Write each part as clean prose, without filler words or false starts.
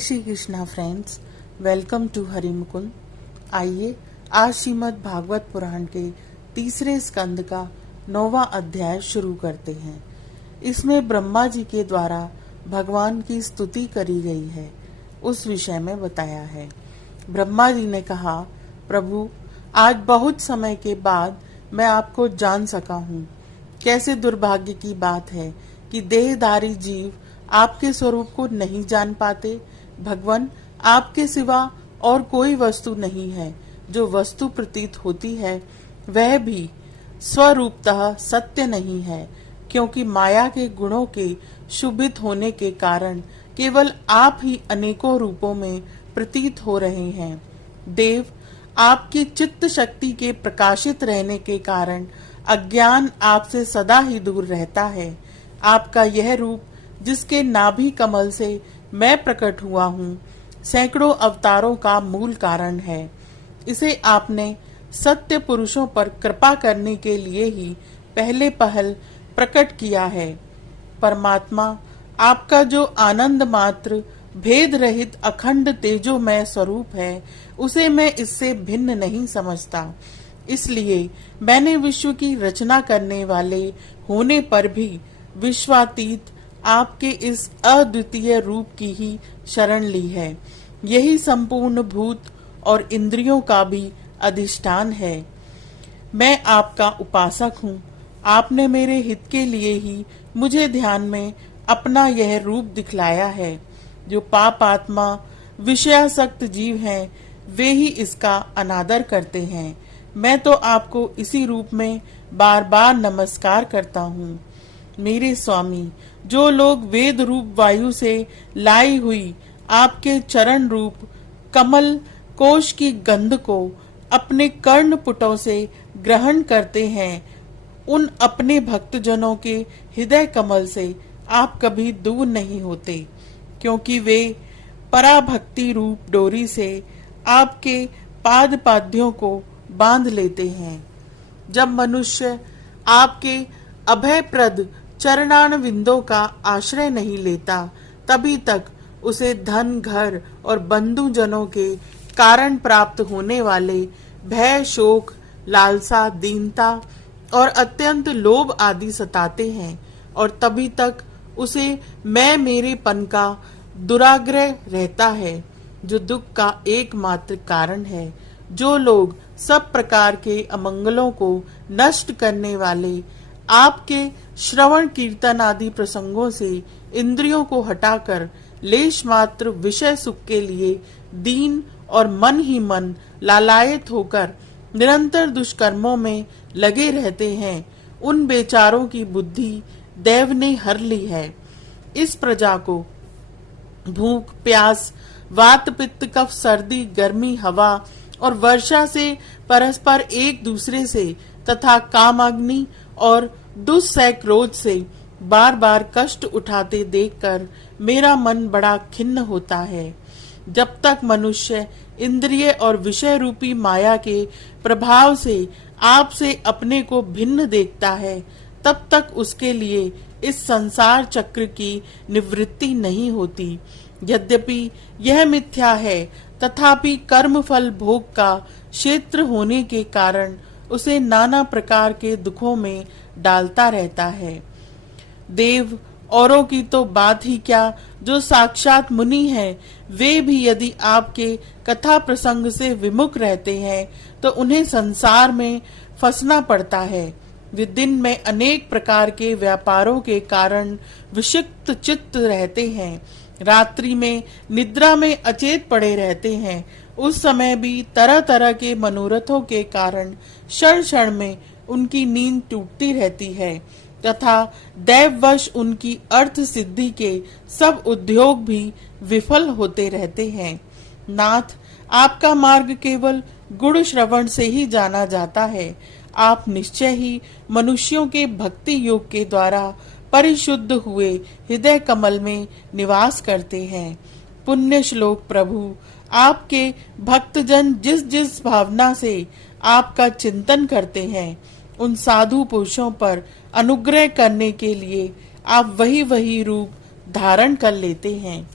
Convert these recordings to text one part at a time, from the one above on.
Shri Krishna friends, welcome to Harimukund. आइए आज श्रीमद् भागवत पुराण के तीसरे स्कंद का 9वां अध्याय शुरू करते हैं। इसमें ब्रह्मा जी के द्वारा भगवान की स्तुति करी गई है, उस विषय में बताया है। ब्रह्मा जी ने कहा, प्रभु आज बहुत समय के बाद मैं आपको जान सका हूँ। कैसे दुर्भाग्य की बात है कि देहधारी जीव आपके स्वरूप को नहीं जान पाते। भगवान, आपके सिवा और कोई वस्तु नहीं है। जो वस्तु प्रतीत होती है वह भी स्वरूपतः सत्य नहीं है, क्योंकि माया के गुणों के शुभित होने के कारण केवल आप ही अनेकों रूपों में प्रतीत हो रहे हैं। देव, आपकी चित्त शक्ति के प्रकाशित रहने के कारण अज्ञान आपसे सदा ही दूर रहता है। आपका यह रूप, जिसके नाभि कमल से मैं प्रकट हुआ हूँ, सैकड़ों अवतारों का मूल कारण है। इसे आपने सत्य पुरुषों पर कृपा करने के लिए ही पहले पहल प्रकट किया है। परमात्मा, आपका जो आनंद मात्र भेद रहित अखंड तेजोमय स्वरूप है, उसे मैं इससे भिन्न नहीं समझता। इसलिए मैंने विश्व की रचना करने वाले होने पर भी विश्वातीत आपके इस अद्वितीय रूप की ही शरण ली है। यही संपूर्ण भूत और इंद्रियों का भी अधिष्ठान है। मैं आपका उपासक हूँ। आपने मेरे हित के लिए ही मुझे ध्यान में अपना यह रूप दिखलाया है। जो पाप आत्मा विषयासक्त जीव हैं, वे ही इसका अनादर करते हैं। मैं तो आपको इसी रूप में बार बार नमस्कार करता हूँ। मेरे स्वामी, जो लोग वेद रूप वायु से लाई हुई आपके चरण रूप कमल कोश की गंध को अपने कर्ण पुटों से ग्रहण करते हैं, उन अपने भक्तजनों के हृदय कमल से आप कभी दूर नहीं होते, क्योंकि वे पराभक्ति रूप डोरी से आपके पाद पाद्यों को बांध लेते हैं। जब मनुष्य आपके अभयप्रद चरणान विंदों का आश्रय नहीं लेता, तभी तक उसे धन, घर और बंधुजनों के कारण प्राप्त होने वाले भय, शोक, लालसा, दीनता और अत्यंत लोभ आदि सताते हैं, और तभी तक उसे मैं मेरेपन का दुराग्रह रहता है, जो दुख का एकमात्र कारण है। जो लोग सब प्रकार के अमंगलों को नष्ट करने वाले आपके श्रवण कीर्तन आदि प्रसंगों से इंद्रियों को हटाकर लेश मात्र विषय सुख के लिए दीन और मन ही मन लालायित होकर निरंतर दुष्कर्मों में लगे रहते हैं, उन बेचारों की बुद्धि देव ने हर ली है। इस प्रजा को भूख, प्यास, वात, पित्त, कफ, सर्दी, गर्मी, हवा और वर्षा से परस्पर एक दूसरे से तथा कामाग्नि और दुस्सह क्रोध से बार बार कष्ट उठाते देखकर मेरा मन बड़ा खिन्न होता है। जब तक मनुष्य इंद्रिय और विषय रूपी माया के प्रभाव से आपसे अपने को भिन्न देखता है, तब तक उसके लिए इस संसार चक्र की निवृत्ति नहीं होती। यद्यपि यह मिथ्या है, तथापि कर्म फल भोग का क्षेत्र होने के कारण उसे नाना प्रकार के दुखों में डालता रहता है। देव, औरों की तो बात ही क्या, जो साक्षात मुनि हैं, वे भी यदि आपके कथा प्रसंग से विमुख रहते हैं तो उन्हें संसार में फंसना पड़ता है। वे दिन में अनेक प्रकार के व्यापारों के कारण विक्षिप्त चित्त रहते हैं, रात्रि में निद्रा में अचेत पड़े रहते हैं। उस समय भी तरह तरह के मनोरथों के कारण क्षण क्षण में उनकी नींद टूटती रहती है, तथा दैववश उनकी अर्थ सिद्धि के सब उद्योग भी विफल होते रहते हैं। नाथ, आपका मार्ग केवल गुण श्रवण से ही जाना जाता है। आप निश्चय ही मनुष्यों के भक्ति योग के द्वारा परिशुद्ध हुए हृदय कमल में निवास करते हैं। पुण्य श्लोक प्रभु, आपके भक्तजन जिस जिस भावना से आपका चिंतन करते हैं, उन साधु पुरुषों पर अनुग्रह करने के लिए आप वही वही रूप धारण कर लेते हैं।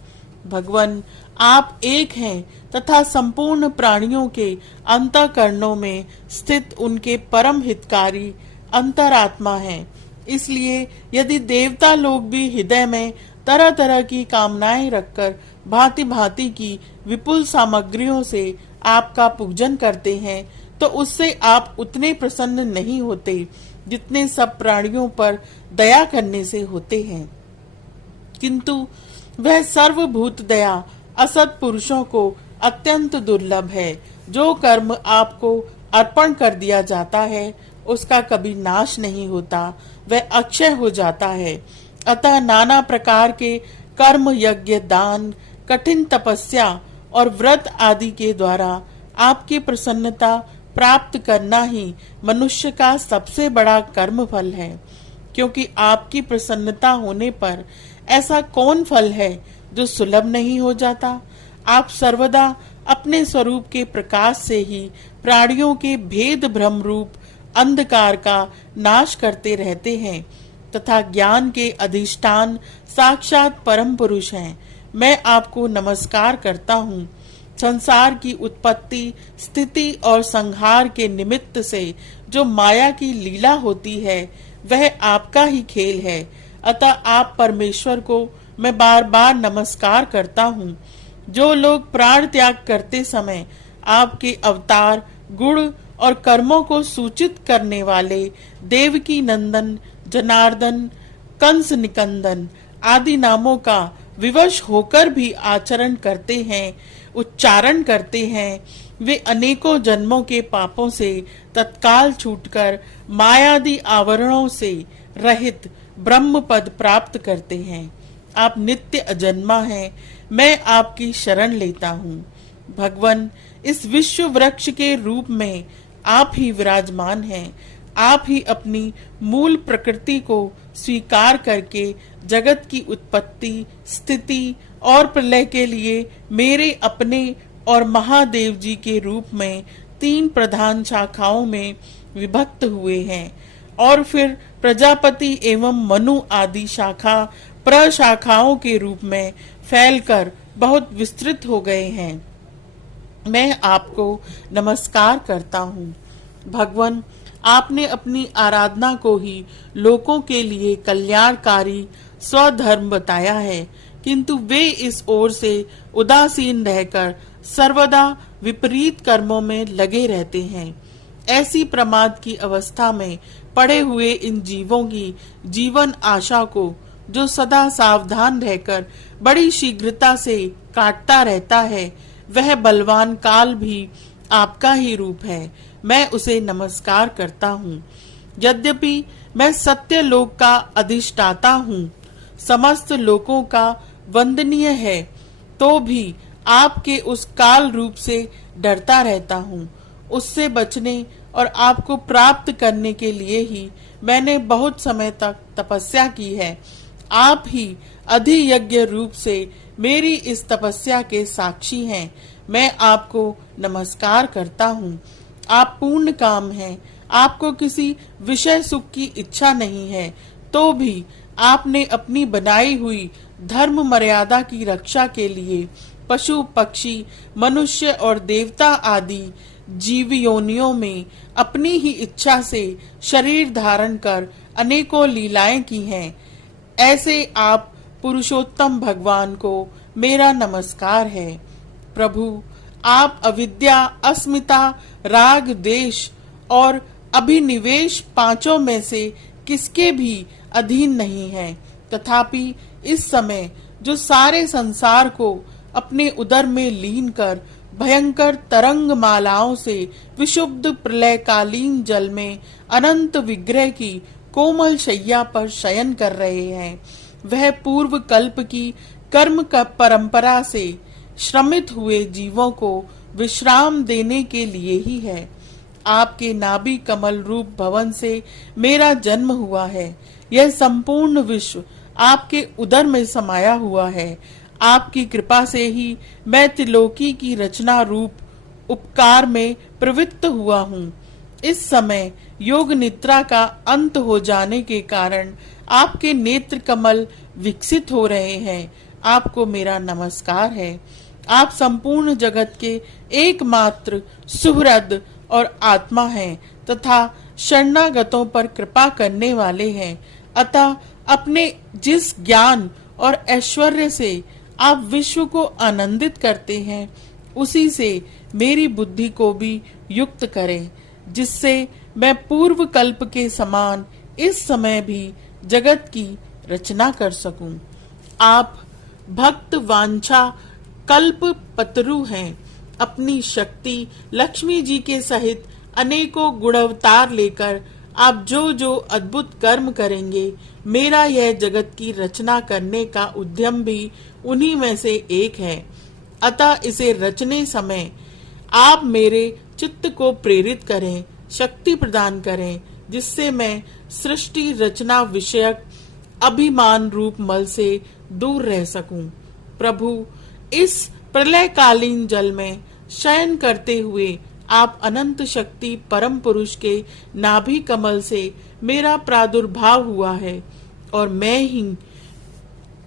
भगवान, आप एक हैं तथा संपूर्ण प्राणियों के अंतःकरणों में स्थित उनके परम हितकारी अंतरात्मा हैं। इसलिए यदि देवता लोग भी हृदय में तरह तरह की कामनाएं रखकर भांति भांति की विपुल सामग्रियों से आपका पूजन करते हैं, तो उससे आप उतने प्रसन्न नहीं होते जितने सब प्राणियों पर दया करने से होते हैं। किंतु वह सर्वभूत दया असत पुरुषों को अत्यंत दुर्लभ है। जो कर्म आपको अर्पण कर दिया जाता है उसका कभी नाश नहीं होता, वह अक्षय हो जाता है। अतः नाना प्रकार के कर्म, यज्ञ, दान, कठिन तपस्या और व्रत आदि के द्वारा आपकी प्रसन्नता प्राप्त करना ही मनुष्य का सबसे बड़ा कर्म फल है। क्योंकि आपकी प्रसन्नता होने पर ऐसा कौन फल है जो सुलभ नहीं हो जाता। आप सर्वदा अपने स्वरूप के प्रकाश से ही प्राणियों के भेद भ्रम रूप अंधकार का नाश करते रहते हैं तथा ज्ञान के अधिष्ठान साक्षात परम पुरुष हैं। मैं आपको नमस्कार करता हूँ। संसार की उत्पत्ति, स्थिति और संहार के निमित्त से जो माया की लीला होती है वह आपका ही खेल है। अतः आप परमेश्वर को मैं बार बार नमस्कार करता हूँ। जो लोग प्राण त्याग करते समय आपके अवतार, गुण और कर्मों को सूचित करने वाले देवकी नंदन, जनार्दन, कंस निकंदन आदि नामों का विवश होकर भी आचरण करते हैं, उच्चारण करते हैं, वे अनेकों जन्मों के पापों से तत्काल छूटकर मायादि आवरणों से रहित ब्रह्म पद प्राप्त करते हैं। आप नित्य अजन्मा हैं। मैं आपकी शरण लेता हूँ। भगवान, इस विश्व वृक्ष के रूप में आप ही विराजमान हैं। आप ही अपनी मूल प्रकृति को स्वीकार करके जगत की उत्पत्ति, स्थिति और प्रलय के लिए मेरे अपने और महादेव जी के रूप में 3 प्रधान शाखाओं में विभक्त हुए हैं और फिर प्रजापति एवं मनु आदि शाखा प्रशाखाओं के रूप में फैलकर बहुत विस्तृत हो गए हैं। मैं आपको नमस्कार करता हूँ। भगवान, आपने अपनी आराधना को ही लोगों के लिए कल्याणकारी स्वधर्म बताया है, किंतु वे इस ओर से उदासीन रहकर सर्वदा विपरीत कर्मों में लगे रहते हैं। ऐसी प्रमाद की अवस्था में पड़े हुए इन जीवों की जीवन आशा को जो सदा सावधान रहकर बड़ी शीघ्रता से काटता रहता है, वह बलवान काल भी आपका ही रूप है। मैं उसे नमस्कार करता हूँ। यद्यपि मैं सत्य लोक का अधिष्ठाता हूँ, समस्त लोकों का वंदनीय है, तो भी आपके उस काल रूप से डरता रहता हूँ। उससे बचने और आपको प्राप्त करने के लिए ही मैंने बहुत समय तक तपस्या की है। आप ही अधियज्ञ रूप से मेरी इस तपस्या के साक्षी हैं। मैं आपको नमस्कार करता हूँ। आप पूर्ण काम हैं। आपको किसी विषय सुख की इच्छा नहीं है, तो भी आपने अपनी बनाई हुई धर्म मर्यादा की रक्षा के लिए पशु, पक्षी, मनुष्य और देवता आदि जीव योनियों में अपनी ही इच्छा से शरीर धारण कर अनेकों लीलाएं की हैं। ऐसे आप पुरुषोत्तम भगवान को मेरा नमस्कार है। प्रभु, आप अविद्या, अस्मिता, राग, देश और अभिनिवेश 5 में से किसके भी अधीन नहीं है। तथापि इस समय जो सारे संसार को अपने उदर में लीन कर भयंकर तरंग मालाओं से विशुद्ध प्रलयकालीन जल में अनंत विग्रह की कोमल शैया पर शयन कर रहे हैं, वह पूर्व कल्प की कर्म का परंपरा से श्रमित हुए जीवों को विश्राम देने के लिए ही है। आपके नाभि कमल रूप भवन से मेरा जन्म हुआ है। यह संपूर्ण विश्व आपके उदर में समाया हुआ है। आपकी कृपा से ही मैं त्रिलोकी की रचना रूप उपकार में प्रवृत्त हुआ हूँ। इस समय योग निद्रा का अंत हो जाने के कारण आपके नेत्र कमल विकसित हो रहे हैं। आपको मेरा नमस्कार है। आप संपूर्ण जगत के एकमात्र सुहृद और आत्मा हैं तथा शरणागतों पर कृपा करने वाले हैं। अतः अपने जिस ज्ञान और ऐश्वर्य से आप विश्व को आनंदित करते हैं, उसी से मेरी बुद्धि को भी युक्त करें, जिससे मैं पूर्व कल्प के समान इस समय भी जगत की रचना कर सकूं। आप भक्त वांछा कल्प पतरु हैं। अपनी शक्ति लक्ष्मी जी के सहित अनेकों गुणावतार लेकर आप जो जो अद्भुत कर्म करेंगे, मेरा यह जगत की रचना करने का उद्यम भी उन्हीं में से एक है। अतः इसे रचने समय आप मेरे चित्त को प्रेरित करें, शक्ति प्रदान करें, जिससे मैं सृष्टि रचना विषयक अभिमान रूप मल से दूर रह सकूं। प्रभु, इस प्रलयकालीन जल में शयन करते हुए आप अनंत शक्ति परम पुरुष के नाभि कमल से मेरा प्रादुर्भाव हुआ है और मैं ही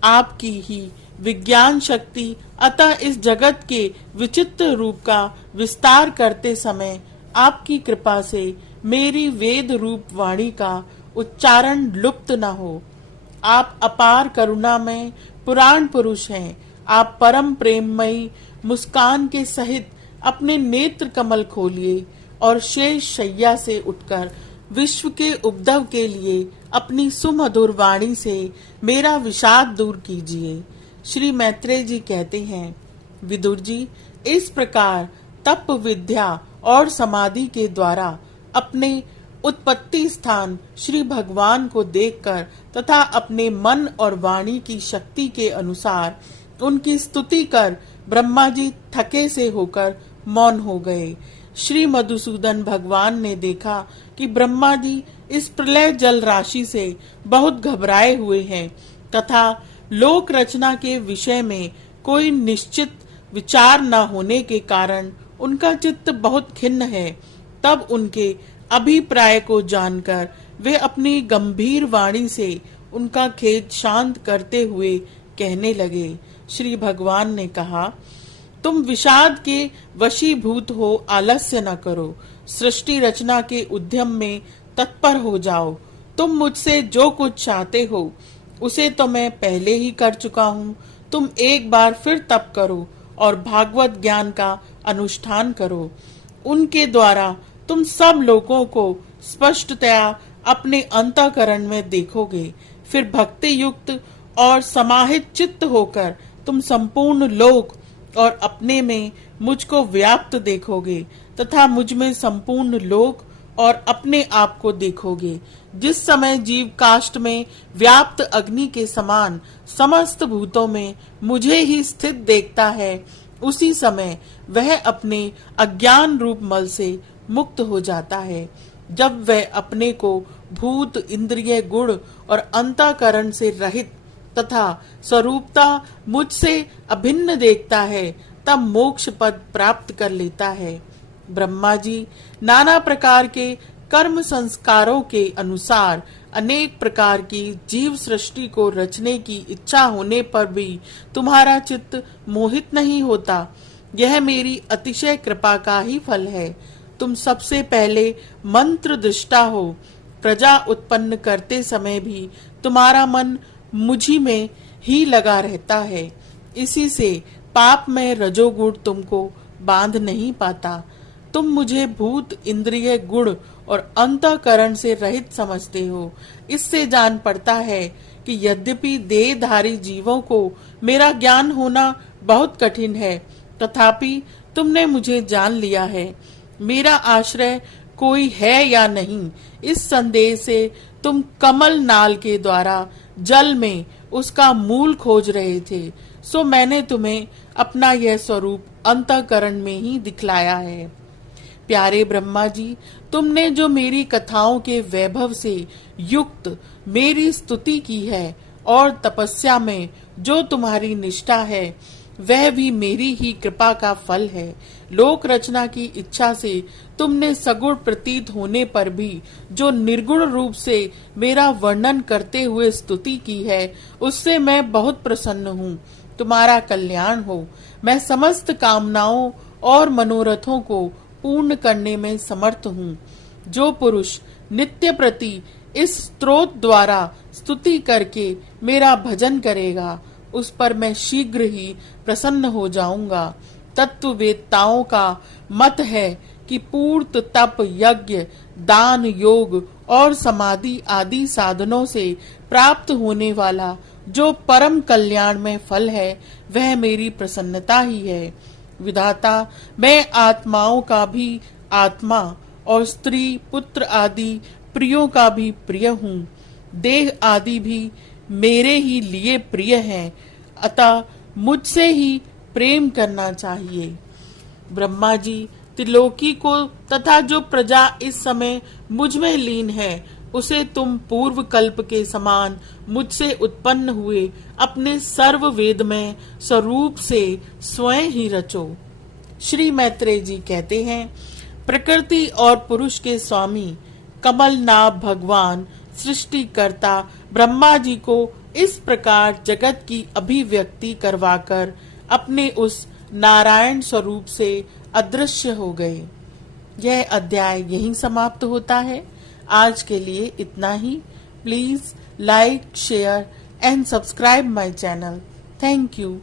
आपकी ही विज्ञान शक्ति, अतः इस जगत के विचित्र रूप का विस्तार करते समय आपकी कृपा से मेरी वेद रूप वाणी का उच्चारण लुप्त न हो। आप अपार करुणा में पुराण पुरुष हैं। आप परम प्रेममयी मुस्कान के सहित अपने नेत्र कमल खोलिए और शेष शैया से उठकर विश्व के उपद्रव के लिए अपनी सुमधुर वाणी से मेरा विषाद दूर कीजिए। श्री मैत्रेय जी कहते हैं, विदुर जी, इस प्रकार तप विद्या और समाधि के द्वारा अपने उत्पत्ति स्थान श्री भगवान को देखकर तथा अपने मन और वाणी की शक्ति के अनुसार उनकी स्तुति कर ब्रह्मा जी थके से होकर मौन हो गए। श्री मधुसूदन भगवान ने देखा कि ब्रह्मा जी इस प्रलय जल राशि से बहुत घबराए हुए हैं तथा लोक रचना के विषय में कोई निश्चित विचार न होने के कारण उनका चित्त बहुत खिन्न है। तब उनके अभिप्राय को जानकर वे अपनी गंभीर वाणी से उनका खेद शांत करते हुए कहने लगे। श्री भगवान ने कहा, तुम विषाद के वशीभूत हो आलस्य न करो, सृष्टि रचना के उद्यम में तत्पर हो जाओ। तुम मुझसे जो कुछ चाहते हो उसे तो मैं पहले ही कर चुका हूँ। तुम एक बार फिर तप करो और भागवत ज्ञान का अनुष्ठान करो। उनके द्वारा तुम सब लोगों को स्पष्टतया अपने अंतःकरण में देखोगे। फिर भक्ति युक्त और समाहित चित्त होकर तुम संपूर्ण लोक और अपने में मुझको व्याप्त देखोगे तथा मुझ में संपूर्ण लोक और अपने आप को देखोगे। जिस समय जीव काष्ठ में व्याप्त अग्नि के समान समस्त भूतों में मुझे ही स्थित देखता है, उसी समय वह अपने अज्ञान रूप मल से मुक्त हो जाता है। जब वह अपने को भूत इंद्रिय गुण और अंतःकरण से रहित तथा स्वरूपता मुझसे अभिन्न देखता है, तब मोक्ष पद प्राप्त कर लेता है। ब्रह्मा जी नाना प्रकार के कर्म संस्कारों के अनुसार अनेक प्रकार की जीव सृष्टि को रचने की इच्छा होने पर भी तुम्हारा चित्त मोहित नहीं होता। यह मेरी अतिशय कृपा का ही फल है। तुम सबसे पहले मंत्र दृष्टा हो। प्रजा उत्पन्न करते समय भी तुम्हारा मन मुझी में ही लगा रहता है। इसी से पाप में रजोगुण तुमको बांध नहीं पाता। तुम मुझे भूत इंद्रिय गुण और अंतःकरण से रहित समझते हो। इससे जान पड़ता है कि यद्यपि देहधारी जीवों को मेरा ज्ञान होना बहुत कठिन है, तथापि तुमने मुझे जान लिया है। मेरा आश्रय कोई है या नहीं, इस संदेह से तुम कमल नाल के द्वारा जल में उसका मूल खोज रहे थे। सो मैंने तुम्हें अपना यह स्वरूप अंतःकरण में ही दिखलाया है। प्यारे ब्रह्मा जी, तुमने जो मेरी कथाओं के वैभव से युक्त मेरी स्तुति की है और तपस्या में जो तुम्हारी निष्ठा है, वह भी मेरी ही कृपा का फल है। लोक रचना की इच्छा से तुमने सगुण प्रतीत होने पर भी जो निर्गुण रूप से मेरा वर्णन करते हुए स्तुति की है, उससे मैं बहुत प्रसन्न हूँ। तुम्हारा कल्याण हो। मैं समस्त कामनाओं और मनोरथों को पूर्ण करने में समर्थ हूँ। जो पुरुष नित्य प्रति इस स्तोत्र द्वारा स्तुति करके मेरा भजन करेगा, उस पर मैं शीघ्र ही प्रसन्न हो जाऊंगा। तत्ववेत्ताओं का मत है कि पूर्त, तप, यज्ञ, दान, योग और समाधि आदि साधनों से प्राप्त होने वाला जो परम कल्याण में फल है, वह मेरी प्रसन्नता ही है। विधाता, मैं आत्माओं का भी आत्मा और स्त्री, पुत्र आदि प्रियों का भी प्रिय हूँ। देह आदि भी मेरे ही लिए प्रिय हैं, अतः मुझसे ही प्रेम करना चाहिए। ब्रह्मा जी, त्रिलोकी को तथा जो प्रजा इस समय मुझ में लीन है, उसे तुम पूर्व कल्प के समान मुझसे उत्पन्न हुए अपने सर्व वेदमय स्वरूप से स्वयं ही रचो। श्री मैत्रेय जी कहते हैं, प्रकृति और पुरुष के स्वामी कमलनाभ भगवान सृष्टिकर्ता ब्रह्मा जी को इस प्रकार जगत की अभिव्यक्ति करवाकर अपने उस नारायण स्वरूप से अदृश्य हो गए। यह अध्याय यहीं समाप्त होता है। आज के लिए इतना ही। Please like, share and subscribe my channel. Thank you.